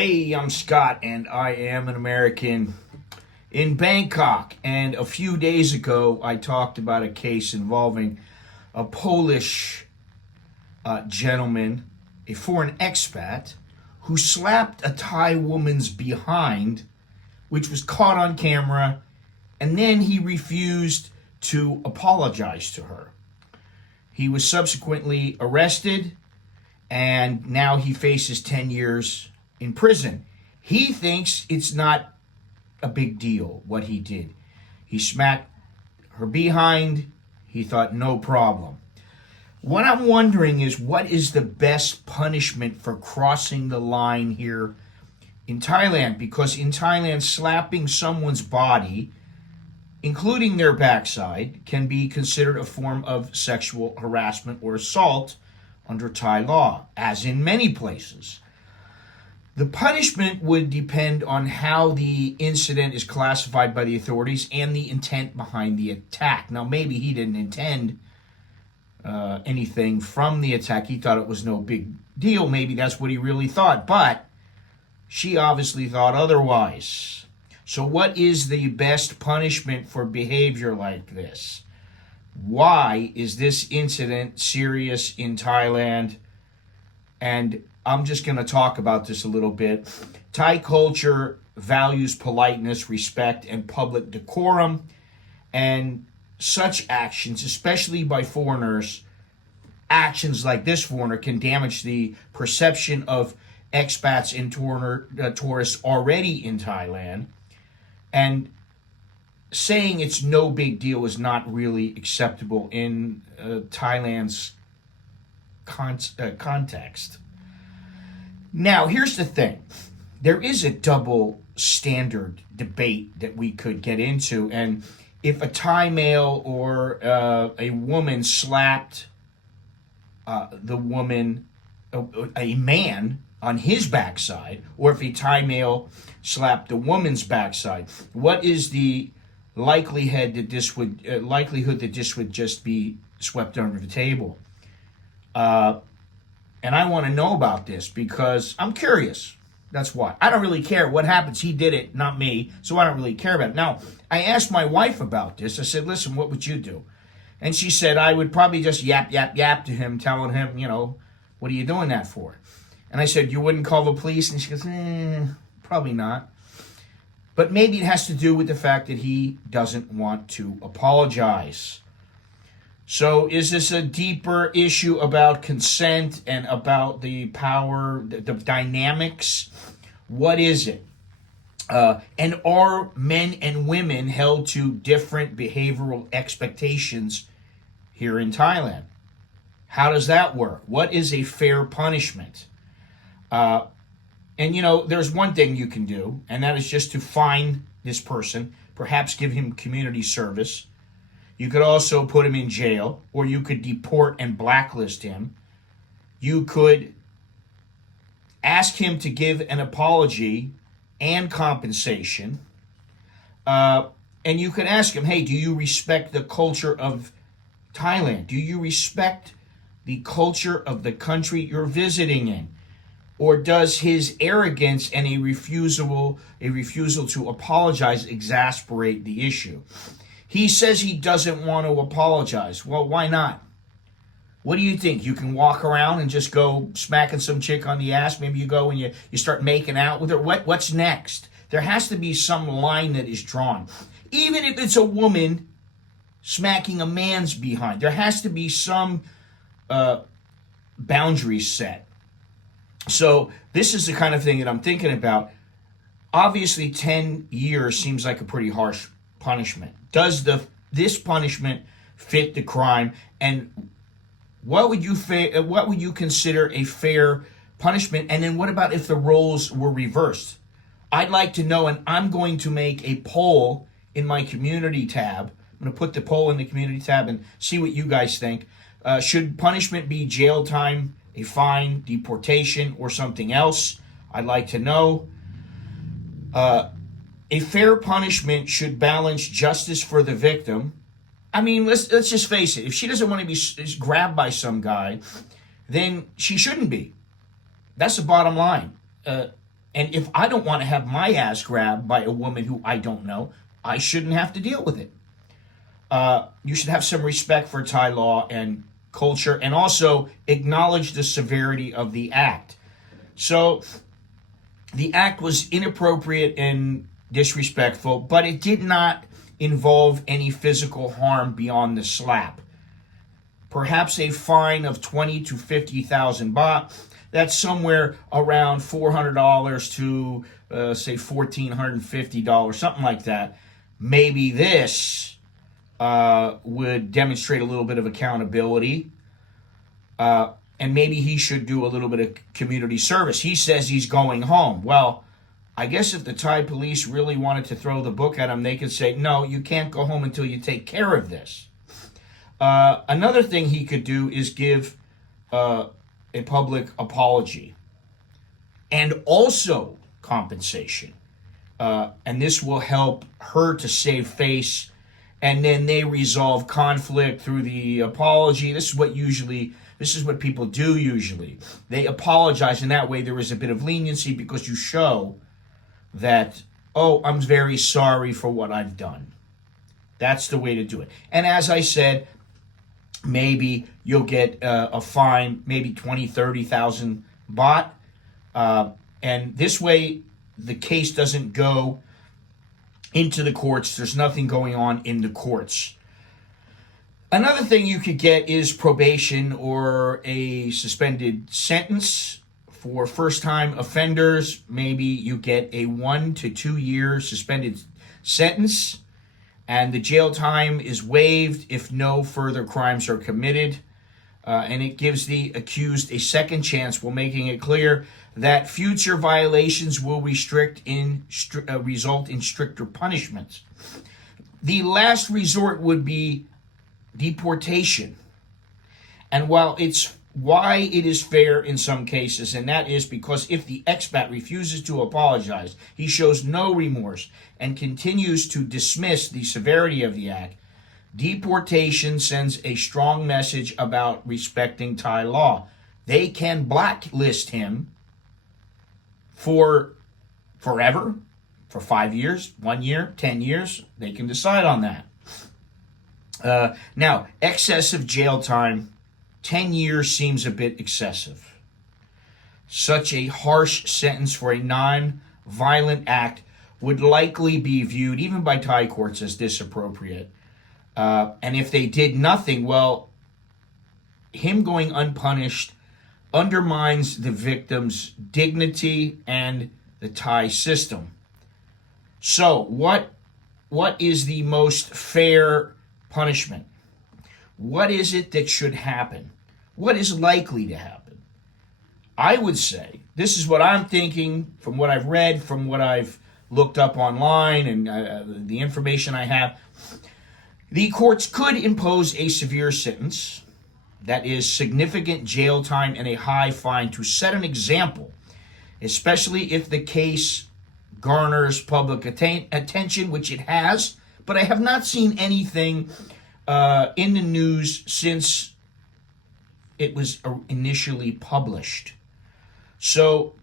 Hey, I'm Scott, and I am an American in Bangkok. And a few days ago, I talked about a case involving a Polish gentleman, a foreign expat, who slapped a Thai woman's behind, which was caught on camera, and then he refused to apologize to her. He was subsequently arrested, and now he faces 10 years in prison. He thinks it's not a big deal what he did. He smacked her behind. He thought no problem. What I'm wondering is, what is the best punishment for crossing the line here in Thailand? Because in Thailand, slapping someone's body, including their backside, can be considered a form of sexual harassment or assault under Thai law, as in many places. The punishment would depend on how the incident is classified by the authorities and the intent behind the attack. Now, maybe he didn't intend anything from the attack. He thought it was no big deal. Maybe that's what he really thought. But she obviously thought otherwise. So what is the best punishment for behavior like this? Why is this incident serious in Thailand? And I'm just going to talk about this a little bit. Thai culture values politeness, respect, and public decorum, and such actions, especially by foreigners, actions like this foreigner can damage the perception of expats and tourists already in Thailand. And saying it's no big deal is not really acceptable in Thailand's context. Now, here's the thing. There is a double standard debate that we could get into. And if a Thai male or a woman slapped a man on his backside, or if a Thai male slapped a woman's backside, what is the likelihood that this would just be swept under the table? And I want to know about this because I'm curious. That's why. I don't really care what happens. He did it, not me. So I don't really care about it. Now, I asked my wife about this. I said, listen, what would you do? And she said, I would probably just yap to him, telling him, what are you doing that for? And I said, you wouldn't call the police? And she goes, probably not. But maybe it has to do with the fact that he doesn't want to apologize. So is this a deeper issue about consent and about the power, the dynamics? What is it? And are men and women held to different behavioral expectations here in Thailand? How does that work? What is a fair punishment? And there's one thing you can do, and that is just to fine this person, perhaps give him community service. You could also put him in jail, or you could deport and blacklist him. You could ask him to give an apology and compensation. And you could ask him, hey, do you respect the culture of Thailand? Do you respect the culture of the country you're visiting in? Or does his arrogance and a refusal to apologize exasperate the issue? He says he doesn't want to apologize. Well, why not? What do you think? You can walk around and just go smacking some chick on the ass? Maybe you go and you start making out with her. What's next? There has to be some line that is drawn. Even if it's a woman smacking a man's behind, there has to be some boundaries set. So this is the kind of thing that I'm thinking about. Obviously, 10 years seems like a pretty harsh punishment. Does this punishment fit the crime? And what would you consider a fair punishment? And then what about if the roles were reversed? I'd like to know, and I'm going to make a poll in my community tab. I'm going to put the poll in the community tab and see what you guys think. Should punishment be jail time, a fine, deportation, or something else? I'd like to know. A fair punishment should balance justice for the victim. I mean, let's just face it. If she doesn't want to be grabbed by some guy, then she shouldn't be. That's the bottom line. And if I don't want to have my ass grabbed by a woman who I don't know, I shouldn't have to deal with it. You should have some respect for Thai law and culture, and also acknowledge the severity of the act. So the act was inappropriate and disrespectful, but it did not involve any physical harm beyond the slap. Perhaps a fine of 20 to 50,000 baht. That's somewhere around $400 to say $1,450, something like that. Maybe this would demonstrate a little bit of accountability. And maybe he should do a little bit of community service. He says he's going home. Well, I guess if the Thai police really wanted to throw the book at him, they could say, no, you can't go home until you take care of this. Another thing he could do is give a public apology and also compensation. And this will help her to save face, and then they resolve conflict through the apology. This is what people do usually. They apologize, and that way there is a bit of leniency because you show that, oh, I'm very sorry for what I've done. That's the way to do it. And as I said, maybe you'll get a fine, maybe 20, 30,000 baht. And this way, the case doesn't go into the courts. There's nothing going on in the courts. Another thing you could get is probation or a suspended sentence. For first-time offenders, maybe you get a 1 to 2 year suspended sentence, and the jail time is waived if no further crimes are committed. And it gives the accused a second chance while making it clear that future violations will result in stricter punishments. The last resort would be deportation. And while it's why it is fair in some cases, and that is because if the expat refuses to apologize, he shows no remorse and continues to dismiss the severity of the act, deportation sends a strong message about respecting Thai law. They can blacklist him for forever, for 5 years, 1 year, 10 years. They can decide on that. Now, excessive jail time, 10 years seems a bit excessive. Such a harsh sentence for a non-violent act would likely be viewed, even by Thai courts, as disappropriate. And if they did nothing, well, him going unpunished undermines the victim's dignity and the Thai system. So, what is the most fair punishment? What is it that should happen? What is likely to happen? I would say, this is what I'm thinking from what I've read, from what I've looked up online, and the information I have. The courts could impose a severe sentence, that is significant jail time and a high fine, to set an example, especially if the case garners public attention, which it has, but I have not seen anything in the news since it was initially published. So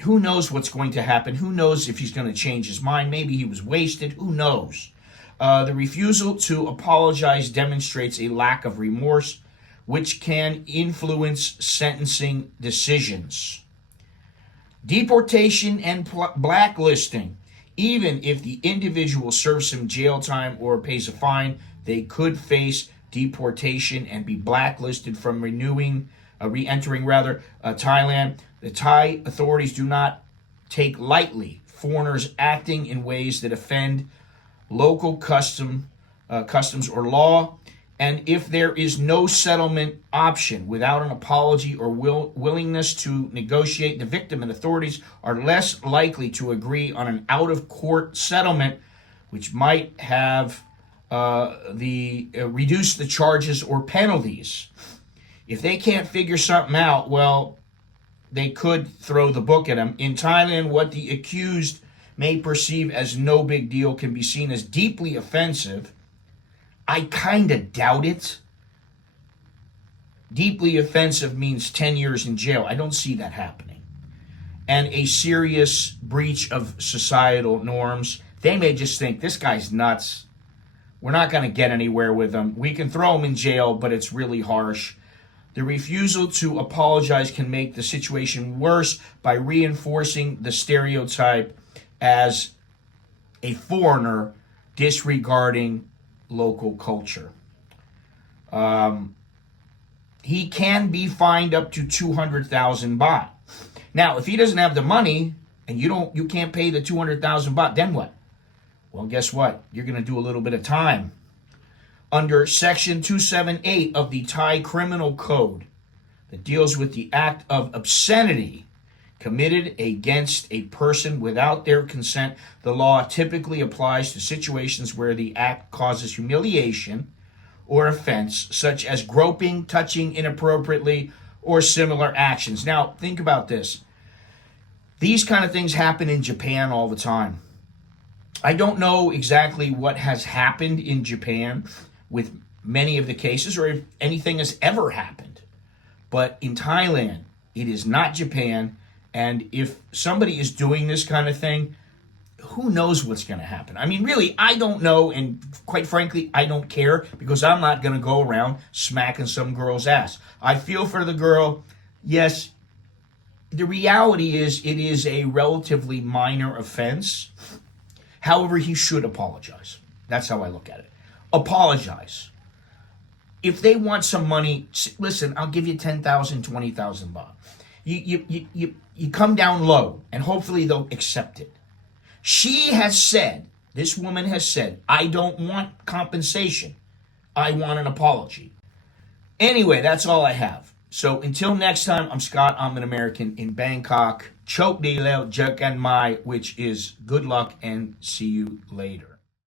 who knows what's going to happen? Who knows if he's going to change his mind? Maybe he was wasted. Who knows? The refusal to apologize demonstrates a lack of remorse, which can influence sentencing decisions. Deportation and blacklisting. Even if the individual serves some jail time or pays a fine, they could face deportation and be blacklisted from re-entering Thailand. The Thai authorities do not take lightly foreigners acting in ways that offend local customs or law. And if there is no settlement option without an apology or willingness to negotiate, the victim and authorities are less likely to agree on an out-of-court settlement, which might have reduce the charges or penalties. If they can't figure something out, well, they could throw the book at him. In Thailand, what the accused may perceive as no big deal can be seen as deeply offensive. I kind of doubt it. Deeply offensive means 10 years in jail. I don't see that happening. and a serious breach of societal norms, they may just think this guy's nuts. We're not going to get anywhere with him. We can throw him in jail, but it's really harsh. The refusal to apologize can make the situation worse by reinforcing the stereotype as a foreigner disregarding local culture. He can be fined up to 200,000 baht. Now, if he doesn't have the money and you can't pay the 200,000 baht, then what? Well, guess what? You're going to do a little bit of time. Under Section 278 of the Thai Criminal Code that deals with the act of obscenity committed against a person without their consent, the law typically applies to situations where the act causes humiliation or offense, such as groping, touching inappropriately, or similar actions. Now, think about this. These kind of things happen in Japan all the time. I don't know exactly what has happened in Japan with many of the cases, or if anything has ever happened. But in Thailand, it is not Japan. And if somebody is doing this kind of thing, who knows what's going to happen? I mean, really, I don't know. And quite frankly, I don't care, because I'm not going to go around smacking some girl's ass. I feel for the girl. Yes, the reality is it is a relatively minor offense. However, he should apologize. That's how I look at it. Apologize. If they want some money, listen, I'll give you 10,000, 20,000 baht. You come down low, and hopefully they'll accept it. She has said, this woman has said, I don't want compensation. I want an apology. Anyway, that's all I have. So until next time, I'm Scott. I'm an American in Bangkok. Chok di leo, jek and mai, which is good luck and see you later.